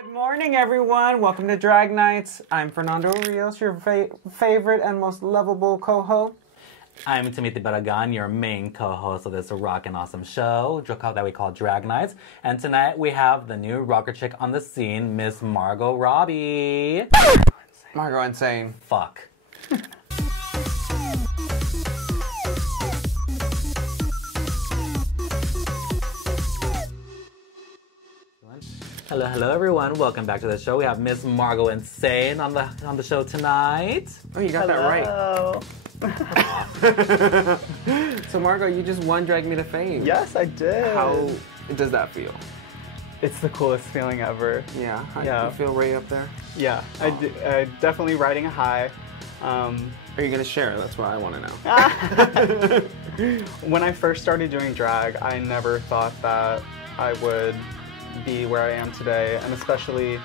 Good morning, everyone. Welcome to Drag Nights. I'm Fernando Rios, your favorite and most lovable co-host. I'm Timothy Barragan, your main co-host of this rockin' awesome show that we call Drag Nights. And tonight we have the new rocker chick on the scene, Miss Margo Robbie. Margo Insane. Fuck. Hello everyone. Welcome back to the show. We have Miss Margo Insane on the show tonight. Oh, you got that right. So Margo, you just won Drag Me to Fame. Yes, I did. How does that feel? It's the coolest feeling ever. Yeah. How you feel right up there? Yeah, I definitely riding a high. Are you gonna share? That's what I want to know. When I first started doing drag, I never thought that I would be where I am today, and especially,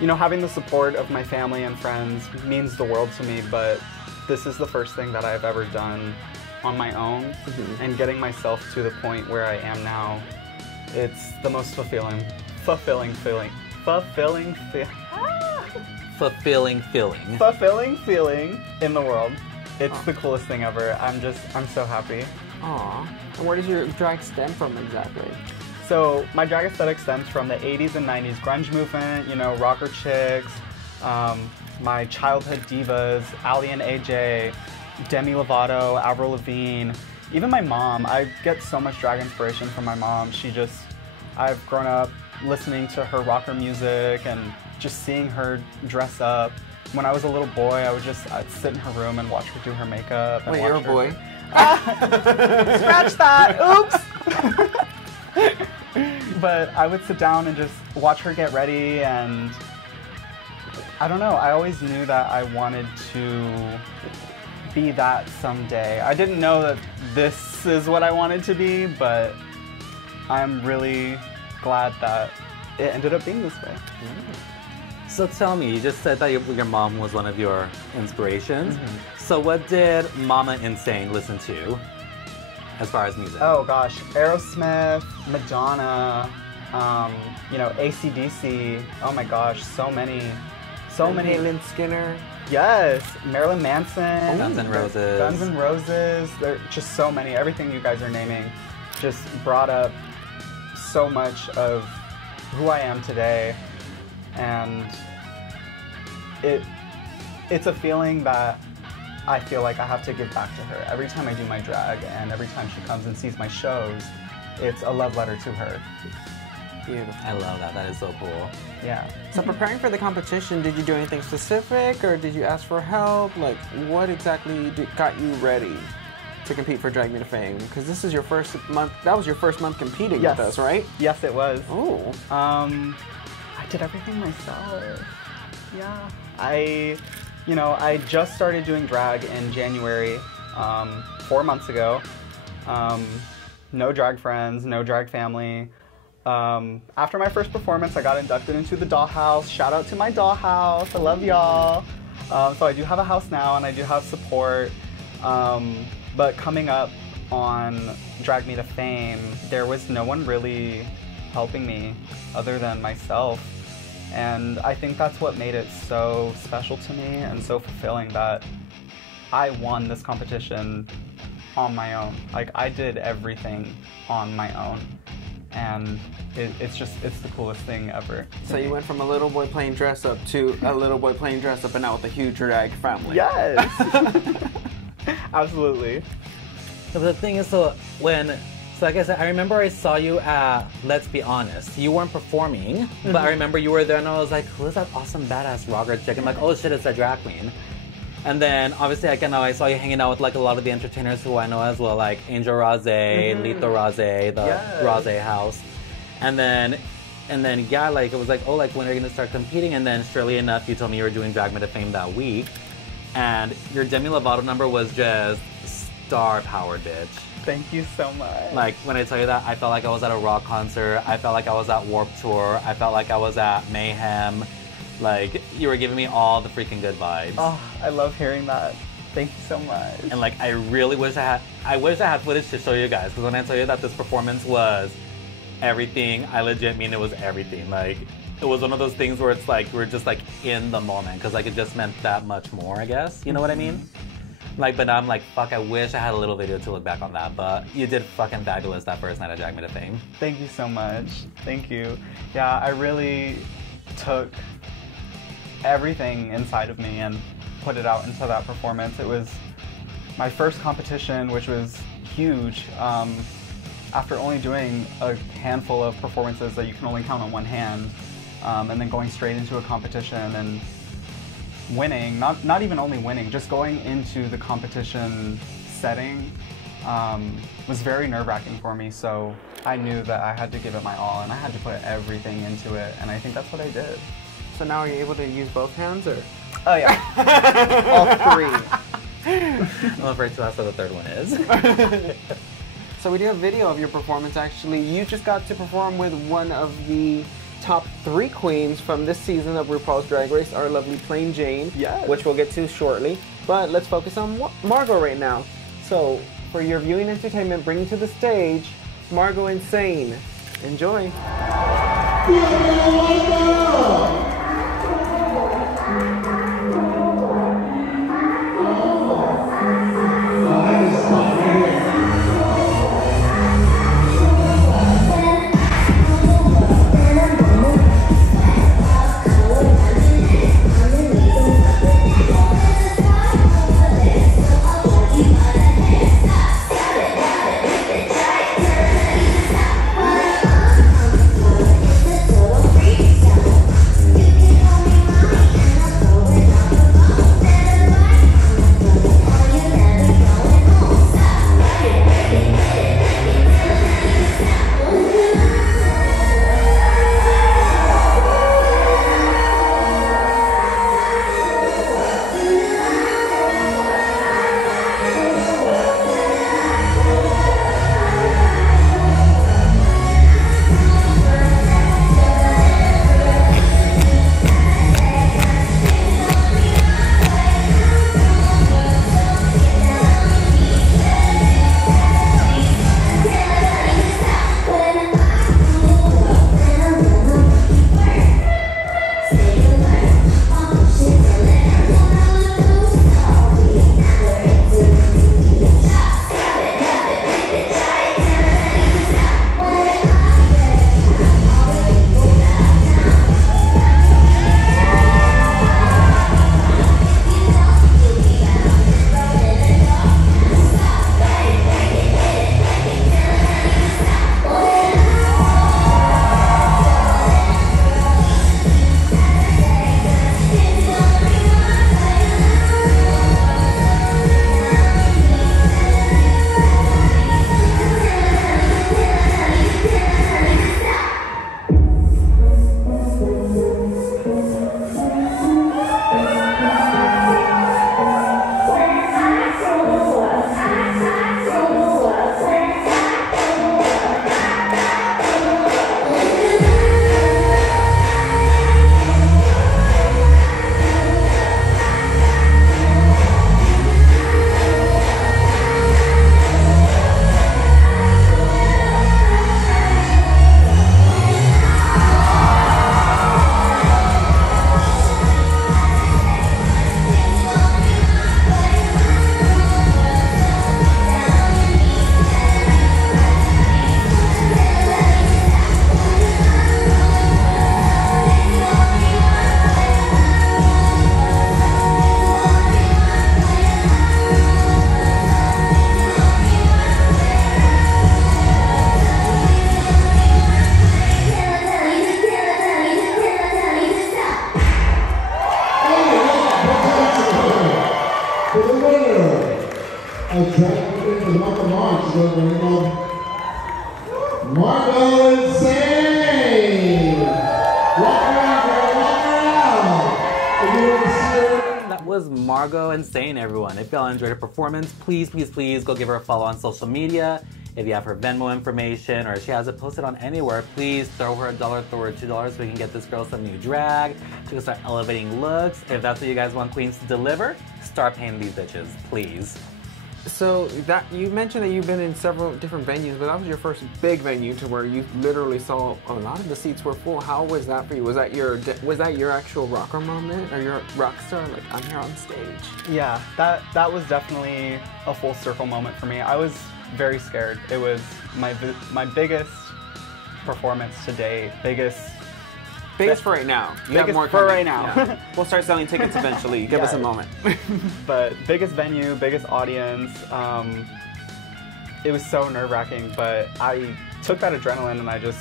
you know, having the support of my family and friends means the world to me, but this is the first thing that I've ever done on my own, and getting myself to the point where I am now, it's the most fulfilling feeling in the world. It's the coolest thing ever. I'm so happy. Aw. And where does your drag stem from exactly? So my drag aesthetic stems from the 80s and 90s grunge movement, you know, rocker chicks, my childhood divas, Ali and AJ, Demi Lovato, Avril Lavigne, even my mom. I get so much drag inspiration from my mom. I've grown up listening to her rocker music and just seeing her dress up. When I was a little boy, I'd sit in her room and watch her do her makeup. Wait, you're a boy? Scratch that! Oops! But I would sit down and just watch her get ready, and I don't know, I always knew that I wanted to be that someday. I didn't know that this is what I wanted to be, but I'm really glad that it ended up being this way. So tell me, you just said that your mom was one of your inspirations. So what did Mama Insane listen to as far as music? Oh gosh, Aerosmith, Madonna, you know, AC/DC. Oh my gosh, so many. Lynn Skinner. Yes, Marilyn Manson. Guns N' Roses. Guns N' Roses. There are just so many. Everything you guys are naming just brought up so much of who I am today, and it's a feeling that I feel like I have to give back to her. Every time I do my drag and every time she comes and sees my shows, it's a love letter to her. Beautiful. I love that. That is so cool. Yeah. So preparing for the competition, did you do anything specific, or did you ask for help? Like, what exactly got you ready to compete for Drag Me to Fame? Because this is your first month. That was your first month competing with us, right? Yes, it was. Oh. I did everything myself. Yeah. I just started doing drag in January, 4 months ago. No drag friends, no drag family. After my first performance, I got inducted into the dollhouse. Shout out to my dollhouse. I love y'all. So I do have a house now, and I do have support. But coming up on Drag Me to Fame, there was no one really helping me other than myself. And I think that's what made it so special to me and so fulfilling, that I won this competition on my own. Like, I did everything on my own. And it's the coolest thing ever. So you went from a little boy playing dress up to a little boy playing dress up, and now with a huge drag family. Yes! Absolutely. So the thing is, so like I said, I remember I saw you at Let's Be Honest. You weren't performing, but I remember you were there, and I was like, who is that awesome badass rocker chick? I'm like, oh shit, it's a drag queen. And then obviously I saw you hanging out with like a lot of the entertainers who I know as well, like Angel Rose, Lito Rose, the Rose House. And then yeah, like it was like, oh, like when are you gonna start competing? And then surely enough, you told me you were doing Drag Me to Fame that week. And your Demi Lovato number was just star-powered, bitch. Thank you so much. Like, when I tell you that, I felt like I was at a rock concert. I felt like I was at Warped Tour. I felt like I was at Mayhem. Like, you were giving me all the freaking good vibes. Oh, I love hearing that. Thank you so much. And like, I really wish I had footage to show you guys, because when I tell you that this performance was everything. I legit mean it was everything. Like, it was one of those things where it's like, we're just like in the moment, because like it just meant that much more, I guess. You know what I mean? Like, but now I'm like, fuck, I wish I had a little video to look back on that, but you did fucking fabulous that first night at Drag Me to Fame. Thank you so much. Thank you. Yeah, I really took everything inside of me and put it out into that performance. It was my first competition, which was huge. After only doing a handful of performances that you can only count on one hand, and then going straight into a competition and winning, not even only winning, just going into the competition setting was very nerve-wracking for me. So I knew that I had to give it my all and I had to put everything into it, and I think that's what I did. So now are you able to use both hands, or? Oh yeah, all three. I'm afraid to ask what the third one is. So we do have video of your performance, actually. You just got to perform with one of the top 3 queens from this season of RuPaul's Drag Race, our lovely Plain Jane, Yes. which we'll get to shortly. But let's focus on Margo right now. So for your viewing entertainment, bringing to the stage, Margo Insane. Enjoy. Margo Insane! That was Margo Insane, everyone. If y'all enjoyed her performance, please, please, please go give her a follow on social media. If you have her Venmo information or if she has it posted on anywhere, please throw her $1, throw her $2 so we can get this girl some new drag. She can start elevating looks. If that's what you guys want queens to deliver, start paying these bitches, please. So that you mentioned that you've been in several different venues, but that was your first big venue to where you literally saw a lot of the seats were full. How was that for you? Was that your actual rocker moment, or your rock star? Like, I'm here on stage. Yeah, that was definitely a full circle moment for me. I was very scared. It was my biggest performance to date. Biggest for right now. You have biggest more for coming. right now. Yeah. We'll start selling tickets eventually. Give us a moment. But biggest venue, biggest audience. It was so nerve-wracking, but I took that adrenaline and I just,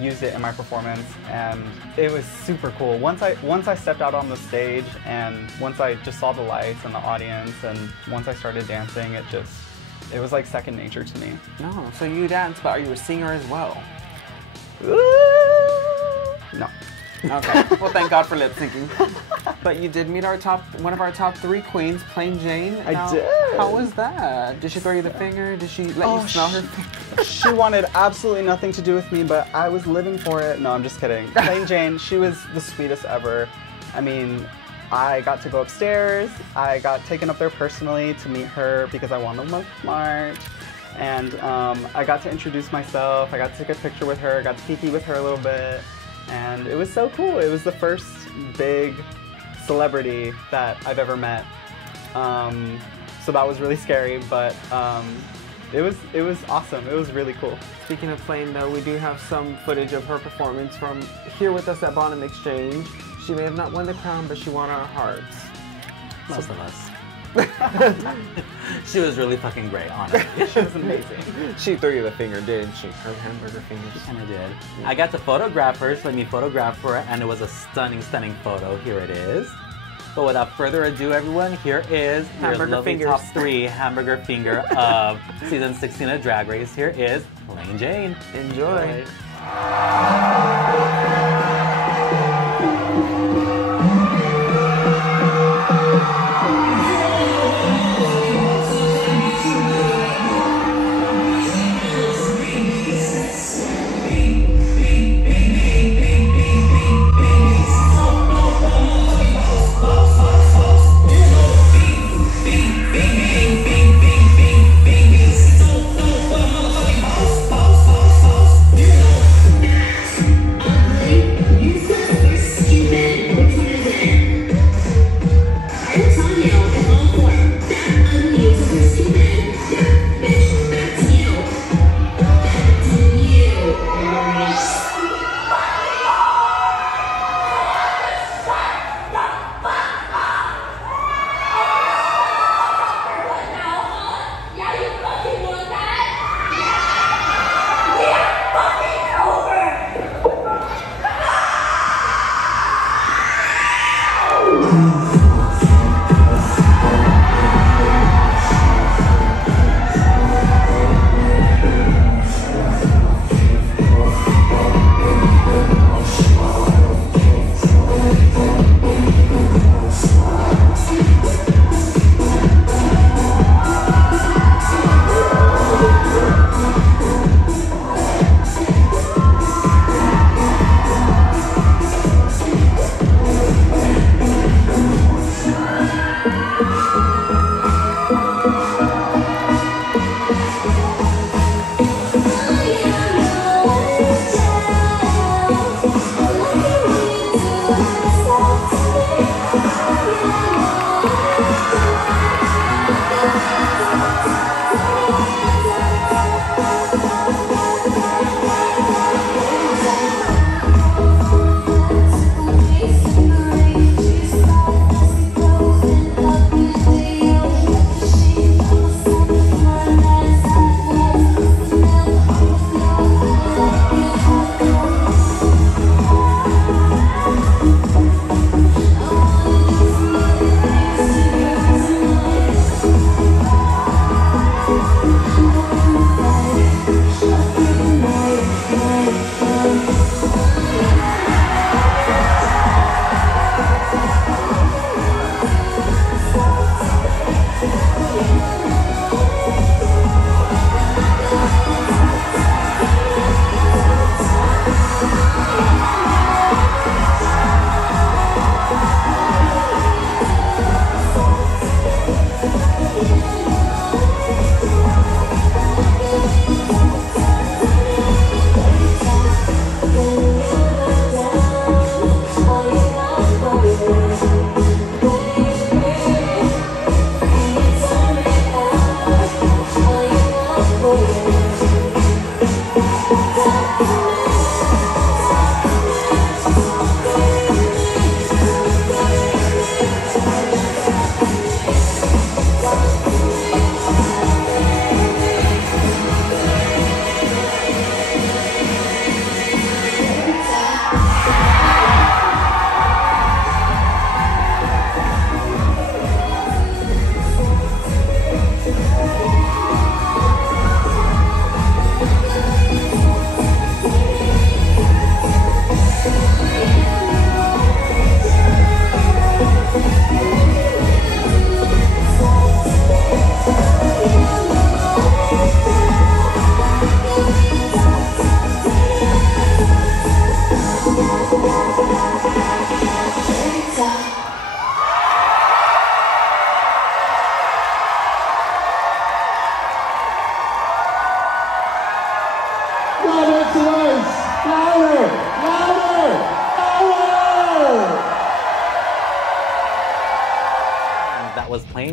used it in my performance, and it was super cool. Once I stepped out on the stage, and once I just saw the lights and the audience, and once I started dancing, it was like second nature to me. No, so you dance, but are you a singer as well? No. Okay. Well, thank God for lip syncing. But you did meet one of our top 3 queens, Plain Jane. I did. How was that? Did she throw you the finger? Did she let you smell her finger? She wanted absolutely nothing to do with me, but I was living for it. No, I'm just kidding. Plain Jane, she was the sweetest ever. I mean, I got to go upstairs. I got taken up there personally to meet her because I wanted to look smart. And I got to introduce myself. I got to take a picture with her. I got to kiki with her a little bit. And it was so cool. It was the first big celebrity that I've ever met. So that was really scary, but it was awesome. It was really cool. Speaking of Plain, though, we do have some footage of her performance from here with us at Bonham Exchange. She may have not won the crown, but she won our hearts. Most of us. She was really fucking great, honestly. She was amazing. She threw you the finger, didn't she? Her hamburger fingers. She kind of did. Yeah. I got to photograph her. She let me photograph her, and it was a stunning, stunning photo. Here it is. But without further ado, everyone, here is your lovely fingers. top 3 hamburger finger of season 16 of Drag Race. Here is Plain Jane. Enjoy.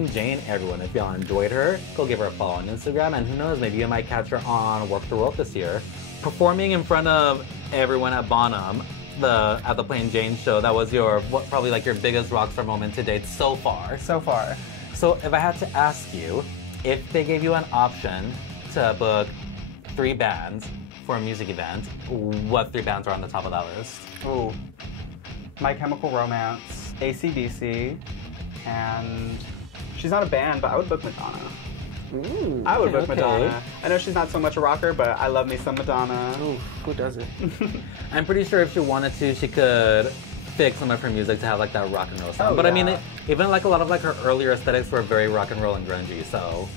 Jane, everyone. If y'all enjoyed her, go give her a follow on Instagram, and who knows, maybe you might catch her on Work the World this year. Performing in front of everyone at Bonham, at the Plain Jane show, that was probably like your biggest rockstar moment to date so far. So far. So if I had to ask you, if they gave you an option to book 3 bands for a music event, what 3 bands are on the top of that list? Ooh. My Chemical Romance, AC/DC, and she's not a band, but I would book Madonna. Ooh, I would book okay. Madonna. I know she's not so much a rocker, but I love me some Madonna. Ooh, who doesn't? I'm pretty sure if she wanted to, she could fix some of her music to have like that rock and roll sound. Oh, But I yeah. mean, even like a lot of like her earlier aesthetics were very rock and roll and grungy, so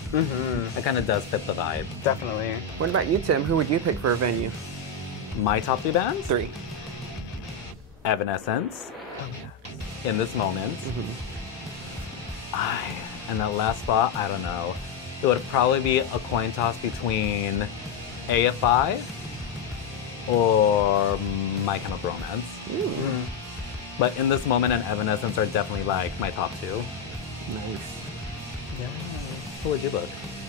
it kind of does fit the vibe. Definitely. What about you, Tim? Who would you pick for a venue? My top 3 bands? 3. Evanescence. Oh, yeah. In this moment. And that last spot, I don't know. It would probably be a coin toss between AFI or My Chemical Romance. But in this moment and Evanescence are definitely like my top 2. Nice. Yeah. Who would you book?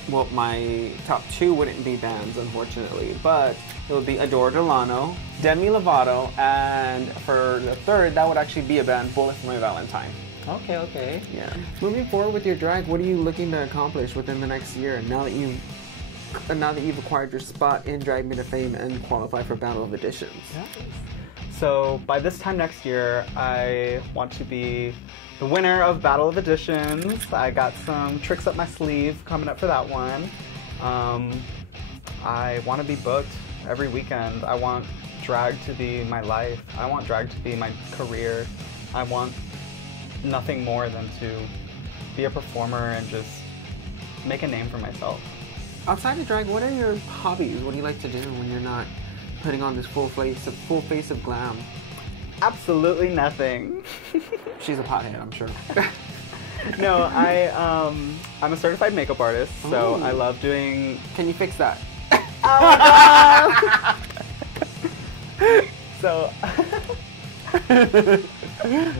Well, my top 2 wouldn't be bands, unfortunately, but it would be Adore Delano, Demi Lovato, and for the 3rd, that would actually be a band, Bullet for My Valentine. Okay. Yeah. Moving forward with your drag, what are you looking to accomplish within the next year? Now that you've acquired your spot in Drag Me to Fame and qualify for Battle of Editions. So by this time next year, I want to be the winner of Battle of Editions. I got some tricks up my sleeve coming up for that one. I want to be booked every weekend. I want drag to be my life. I want drag to be my career. I want nothing more than to be a performer and just make a name for myself. Outside of drag, what are your hobbies? What do you like to do when you're not putting on this full face of glam? Absolutely nothing. She's a pothead, I'm sure. No, I'm a certified makeup artist, so I love doing. Can you fix that? So.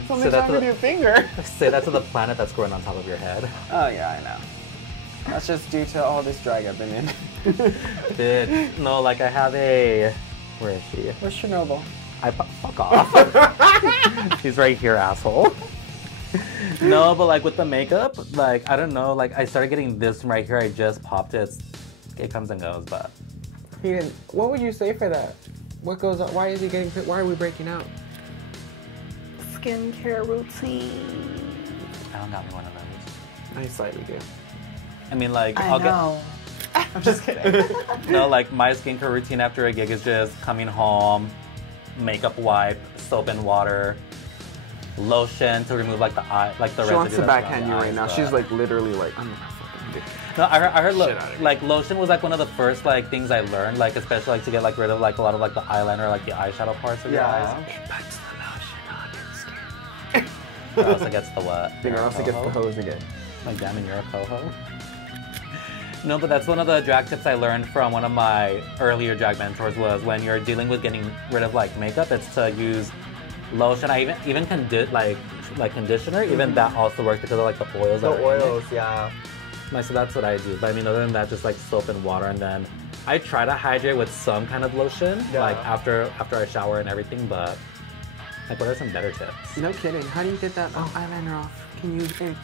Something's wrong with your finger. Say that to the planet that's growing on top of your head. Oh yeah, I know. That's just due to all this drag I've been in. Bitch. No, like I have a... Where is she? Where's Chernobyl? Fuck off. She's right here, asshole. No, but like with the makeup, like, I don't know, like I started getting this right here. I just popped it. It comes and goes, but... What would you say for that? What goes on? Why are we breaking out? Skincare routine. I don't got me one of those. I slightly do. I mean, like, I know. I'm just kidding. No, like my skincare routine after a gig is just coming home, makeup wipe, soap and water, lotion to remove like the eye, like the She wants to residue that's backhand around you the right eyes, now. but- She's like literally like, I'm gonna fucking do it. No, I heard Shit out of me. like lotion was like one of the first like things I learned, like especially like to get like rid of like a lot of like the eyeliner, like the eyeshadow parts of your eyes. It puts the lotion on your skin. Or else it gets the what? Or else it gets the Coho? hose again. Like, damn it, you're a coho. No, but that's one of the drag tips I learned from one of my earlier drag mentors was when you're dealing with getting rid of like makeup, it's to use lotion. I even like conditioner, even that also works because of like the oils. The that are in it. oils, yeah. Like, so that's what I do. But I mean, other than that, just like soap and water, and then I try to hydrate with some kind of lotion, Yeah. like after I shower and everything. But like, what are some better tips? No kidding. How do you get that eyeliner off? Can you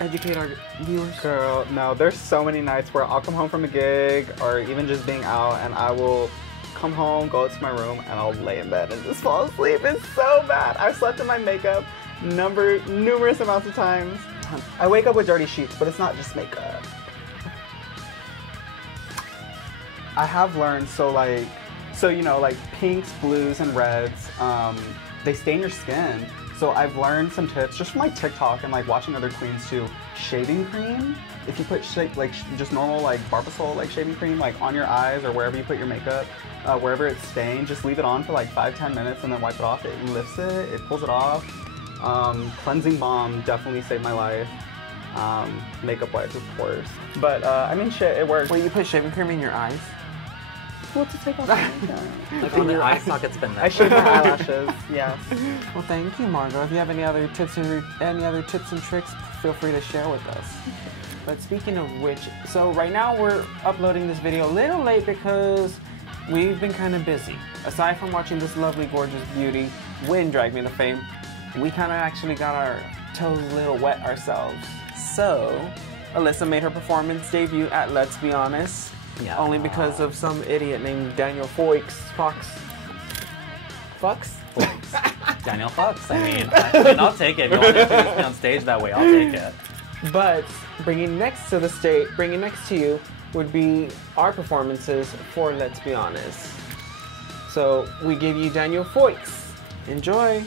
educate our viewers? Girl, no, there's so many nights where I'll come home from a gig or even just being out and I will come home, go to my room, and I'll lay in bed and just fall asleep. It's so bad. I've slept in my makeup numerous amounts of times. I wake up with dirty sheets, but it's not just makeup. I have learned, so you know, like pinks, blues, and reds, they stain your skin. So I've learned some tips just from like TikTok and like watching other queens too. Shaving cream, if you put just normal like Barbasol like shaving cream like on your eyes or wherever you put your makeup, wherever it's stained, just leave it on for like 5-10 minutes and then wipe it off. It lifts it, it pulls it off. Cleansing balm definitely saved my life. Makeup wipes, of course. But I mean, shit, it works. Wait, you put shaving cream in your eyes? Well, to take off the makeup. Like on the eye socket's been I shave my eyelashes, yes. Well, thank you, Margo. If you have any other tips and tricks feel free to share with us. But speaking of which, so right now we're uploading this video a little late because we've been kind of busy. Aside from watching this lovely, gorgeous beauty win Drag Me to Fame, we kind of actually got our toes a little wet ourselves. So, Alyssa made her performance debut at Let's Be Honest, only because of some idiot named Daniel Foix. Daniel Fox. I mean, I'll take it. If you want to introduce me on stage that way, I'll take it. But bringing next to you would be our performances for Let's Be Honest. So we give you Daniel Foix. Enjoy.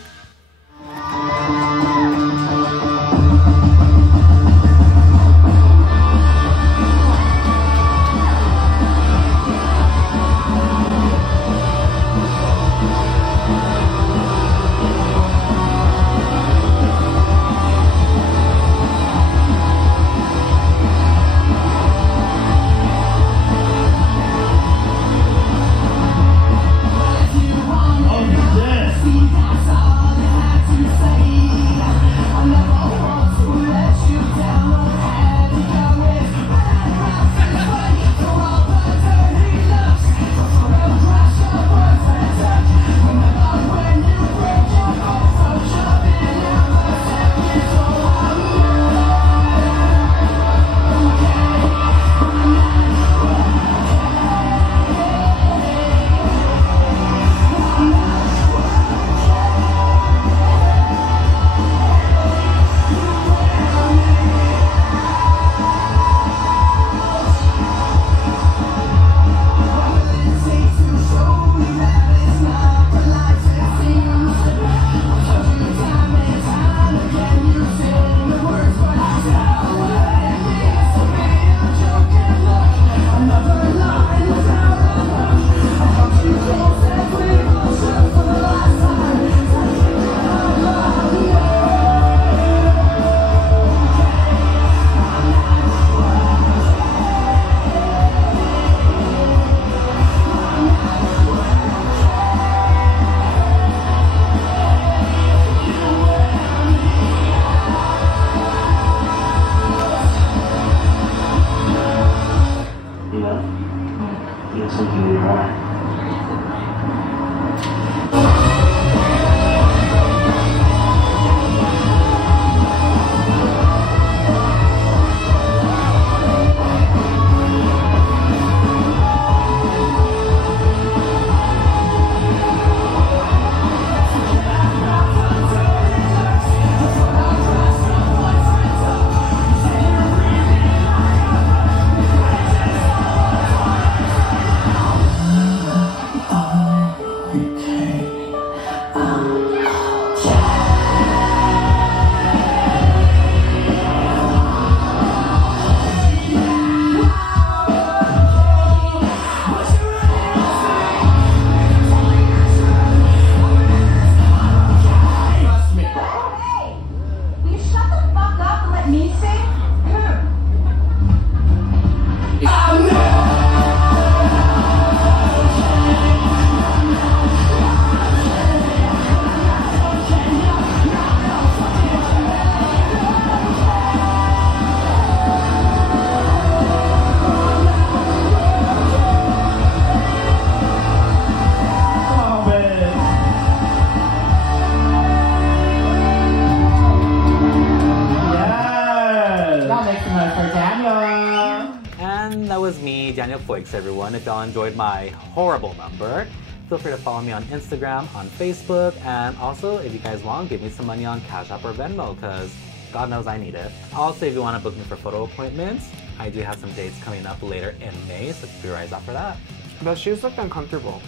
Daniel Foix, everyone. If y'all enjoyed my horrible number, feel free to follow me on Instagram, on Facebook, and also, if you guys want, give me some money on Cash App or Venmo, because God knows I need it. Also, if you want to book me for photo appointments, I do have some dates coming up later in May, so keep your eyes out for that. Those shoes looked uncomfortable.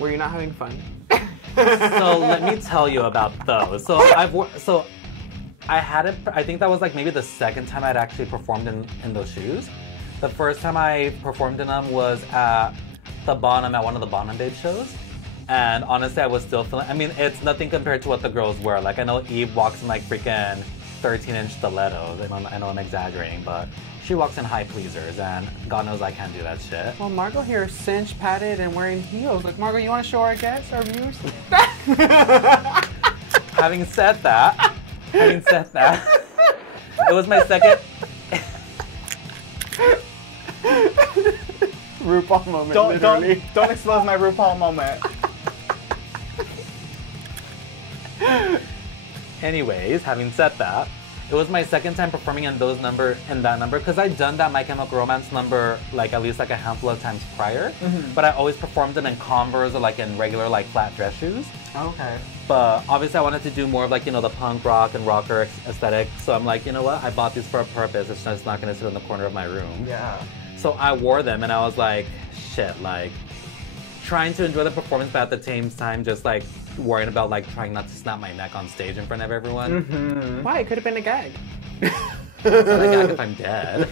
Were you not having fun? So let me tell you about those. I had it, I think that was like maybe the second time I'd actually performed in those shoes. The first time I performed in them was at the Bonham, at one of the Bonham Babe shows. And honestly, I was still feeling, I mean, it's nothing compared to what the girls wear. Like, I know Eve walks in like freaking 13-inch stilettos. I know I'm exaggerating, but she walks in high pleasers, and God knows I can't do that shit. Well, Margo here is cinched, padded, and wearing heels. Like, Margo, you want to show our guests, our viewers? Having said that, It was my second. RuPaul moment, literally. Don't expose my RuPaul moment. Anyways, having said that, it was my second time performing in that number, because I'd done that My Chemical Romance number like at least like a handful of times prior, but I always performed it in Converse or like in regular like flat dress shoes. Okay. But obviously I wanted to do more of like, you know, the punk rock and rocker aesthetic, so I'm like, you know what, I bought these for a purpose, it's just not gonna sit in the corner of my room. Yeah. So I wore them and I was like, shit, like trying to enjoy the performance, but at the same time just like worrying about like trying not to snap my neck on stage in front of everyone. Why? It could have been a gag. It's not a gag if I'm dead.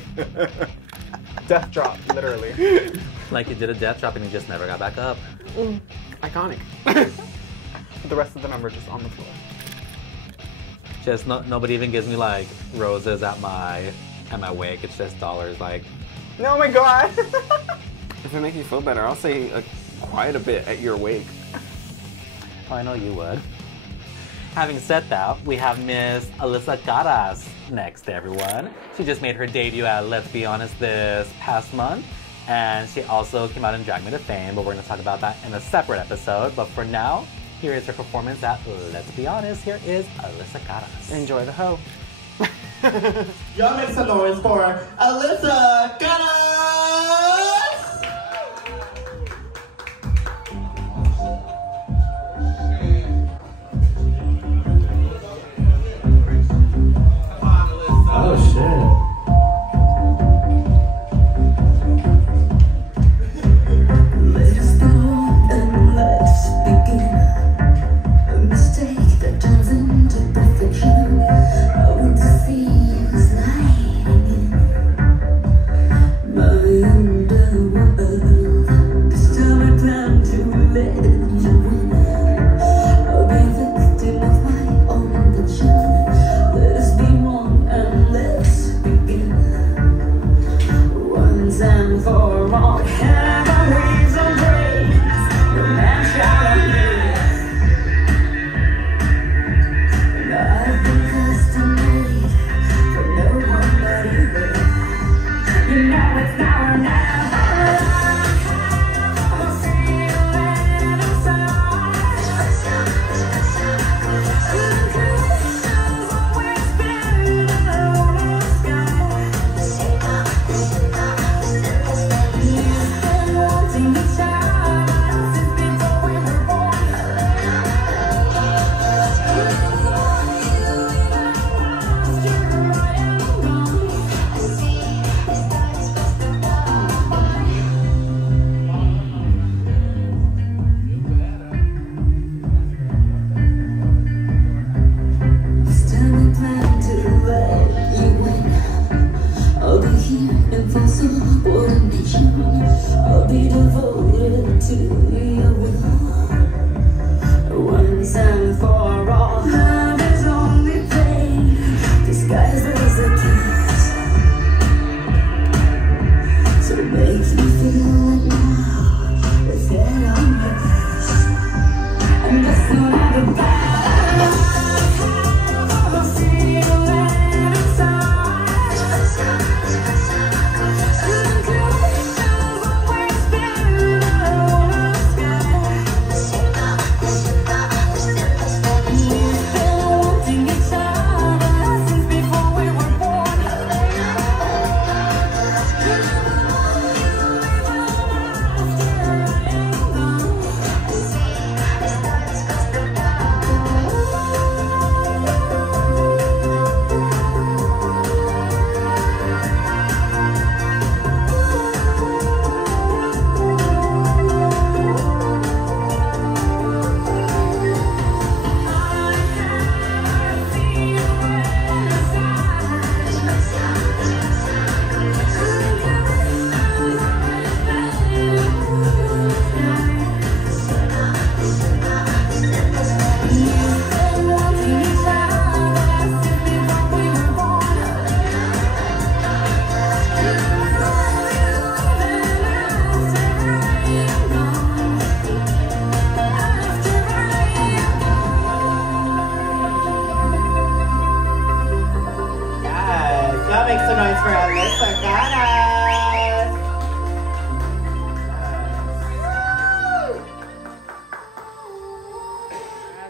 Death drop, literally. Like you did a death drop and you just never got back up. Iconic. The rest of the number just on the floor. Just nobody even gives me like roses at my wake. It's just dollars. Like, Oh my god. If it makes you feel better, I'll say quite a bit at your wake. oh, I know you would. Having said that, we have Miss Alyssa Caras next, everyone. She just made her debut at Let's Be Honest this past month, and she also came out in Drag Me to Fame, but we're going to talk about that in a separate episode. But for now, here is her performance at Let's Be Honest. Here is Alyssa Caras. Enjoy the hoe. Y'all make some noise for Alyssa Caras! Oh shit.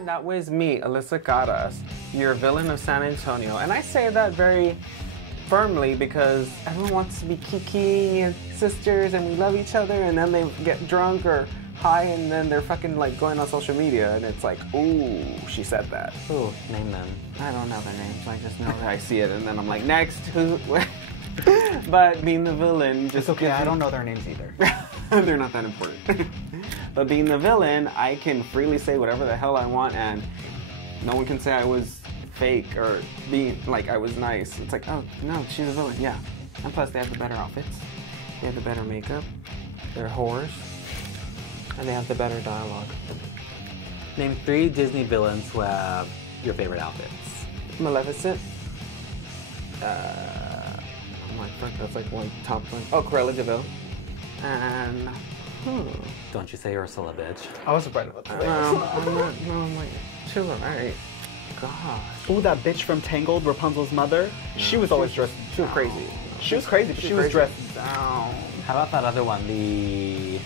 that was me, Alyssa Caras, your villain of San Antonio. And I say that very firmly because everyone wants to be kiki and sisters and we love each other, and then they get drunk or high and then they're fucking like going on social media and it's like, ooh, she said that. Ooh, name them. I don't know their names, I just know that I see it and then I'm like, next, who? But being the villain just... It's okay, I don't know their names either. They're not that important. But being the villain, I can freely say whatever the hell I want and no one can say I was fake or being like I was nice. It's like, oh no, she's a villain, yeah. And plus they have the better outfits, they have the better makeup, they're whores, and they have the better dialogue. Name 3 Disney villains who have your favorite outfits. Maleficent. Oh my fuck, that's like one top one. Oh, Cruella de Vil. And Don't you say Ursula, bitch. I was surprised about that. I'm like, chill, alright. Gosh. Ooh, that bitch from Tangled, Rapunzel's mother. She was always dressed. She was crazy. She was crazy, but she was dressed down. How about that other one, the...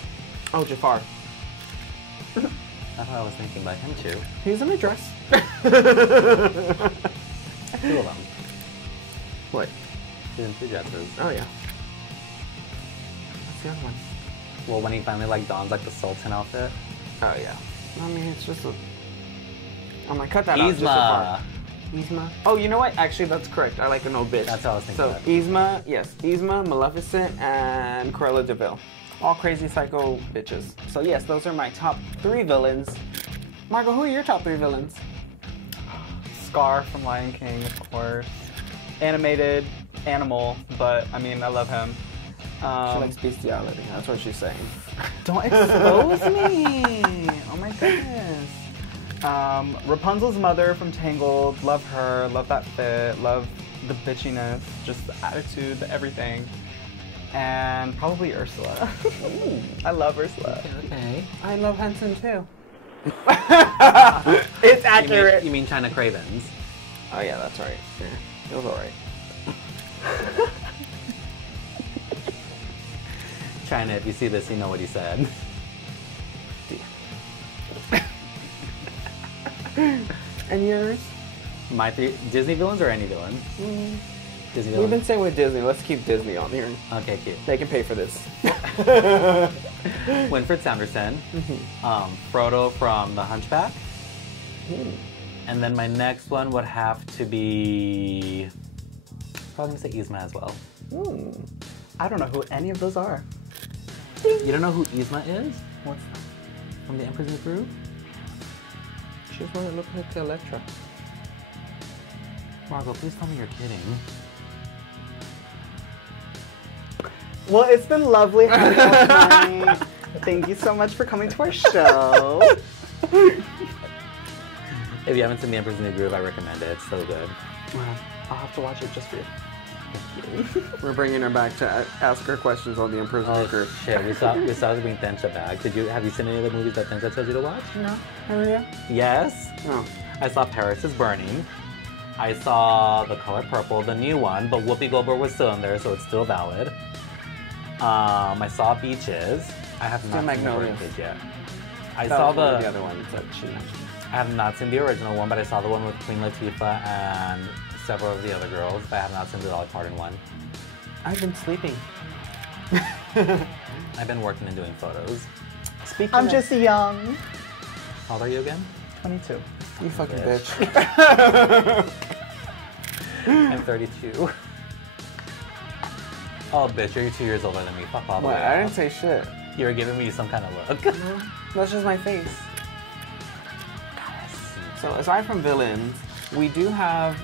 Oh, Jafar. That's what I was thinking about him too. He's in a dress. 2 of them. What? He's in 2 dresses. Oh yeah. What's the other one? Well, when he finally like dons like the Sultan outfit. Oh yeah. I mean, it's just a... I'm gonna cut that out. Yzma. Yzma. Oh, you know what? Actually, that's correct. I like an old bitch. That's what I was thinking So of. Yzma, yes. Yzma, Maleficent, and Cruella de Vil. All crazy psycho bitches. So yes, those are my top 3 villains. Margo, who are your top 3 villains? Scar from Lion King, of course. Animated animal, but I mean, I love him. She likes bestiality. That's what she's saying. Don't expose me! Oh my goodness. Rapunzel's mother from Tangled. Love her. Love that fit. Love the bitchiness. Just the attitude, the everything. And probably Ursula. I love Ursula. Okay. I love Hanson too. It's accurate. You mean China Cravens? Oh yeah, that's right. Yeah, it was alright. China, if you see this, you know what he said. And yours? My 3 Disney villains or any villain? Disney We've been villains. saying with Disney. Let's keep Disney on here. Okay, cute. They can pay for this. Winfred Sanderson. Frodo from The Hunchback. And then my next one would have to be... Probably gonna say Yzma as well. I don't know who any of those are. You don't know who Yzma is? What's that? From the Emperor's New Groove? She's one that looks like Electra. Margo, please tell me you're kidding. Well, it's been lovely having you tonight. Thank you so much for coming to our show. If you haven't seen the Emperor's New Groove, I recommend it. It's so good. I'll have to watch it just for you. We're bringing her back to ask her questions on the Emperor's New Groove. Shit, we saw to bring Tensha back. Have you seen any of the movies that Tensha told you to watch? No. Oh yeah? Yes. No. I saw Paris is Burning. I saw The Color Purple, the new one, but Whoopi Goldberg was still in there, so it's still valid. I saw Beaches. I have not seen Magnolias. Beaches yet. I That saw was one of the. the other ones that she mentioned. I have not seen the original one, but I saw the one with Queen Latifah and several of the other girls. But I have not seen the Dolly Parton one. I've been sleeping. I've been working and doing photos. Speaking I'm of, just young. How old are you again? 22. you fucking Bitch. bitch. I'm 32. Oh, bitch, you're 2 years older than me. Fuck all the What? way I off. didn't say shit. You were giving me some kind of look. That's just my face. So aside from villains, we do have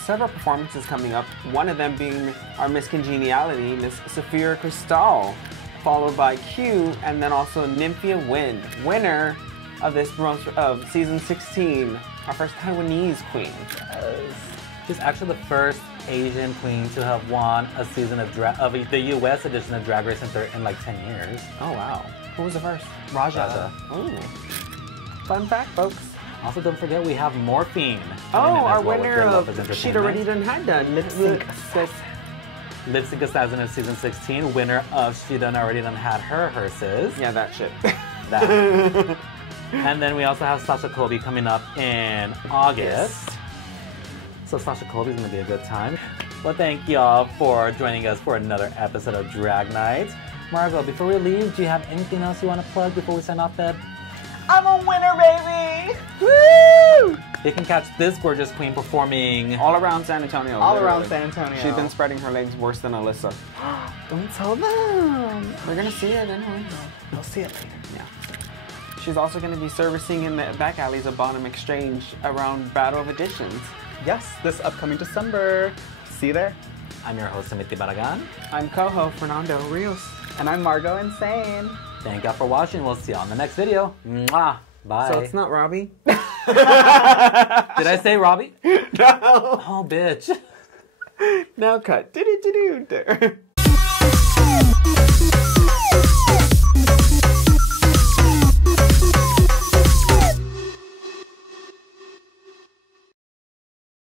several performances coming up. One of them being our Miss Congeniality, Miss Saphira Cristal, followed by Q, and then also Nymphia Wind, winner of this of season 16, our first Taiwanese queen. She's actually the first Asian queen to have won a season of the U.S. edition of Drag Race in like 10 years. Oh wow. Who was the first? Raja. Oh. Fun fact, folks. Also, don't forget we have Morphine. Oh, coming in as our well with winner Rey of Lopez Entertainment. She'd Already Done Had Done. Lip Sync Lip Sync Assassin of season 16, winner of She Done Already Done Had Her Hearses. Yeah, that shit. That. And then we also have Sasha Colby coming up in August. So Sasha Colby's gonna be a good time. Well, thank y'all for joining us for another episode of Drag Night. Margo, before we leave, do you have anything else you want to plug before we sign off, Deb? I'm a winner, baby! Woo! They can catch this gorgeous queen performing All around San Antonio. All literally. around San Antonio. She's been spreading her legs worse than Alyssa. Don't tell them. We're gonna see it anyway. We'll see it later. Yeah. She's also gonna be servicing in the back alleys of Bonham Exchange around Battle of Editions. Yes, this upcoming December. See you there. I'm your host, Timothy Barragan. I'm co-host Fernando Rios. And I'm Margo Insane. Thank y'all for watching. We'll see y'all in the next video. Mwah. Bye. So it's not Robbie? Did I say Robbie? No. Oh, bitch. Now cut. Do-do-do-do.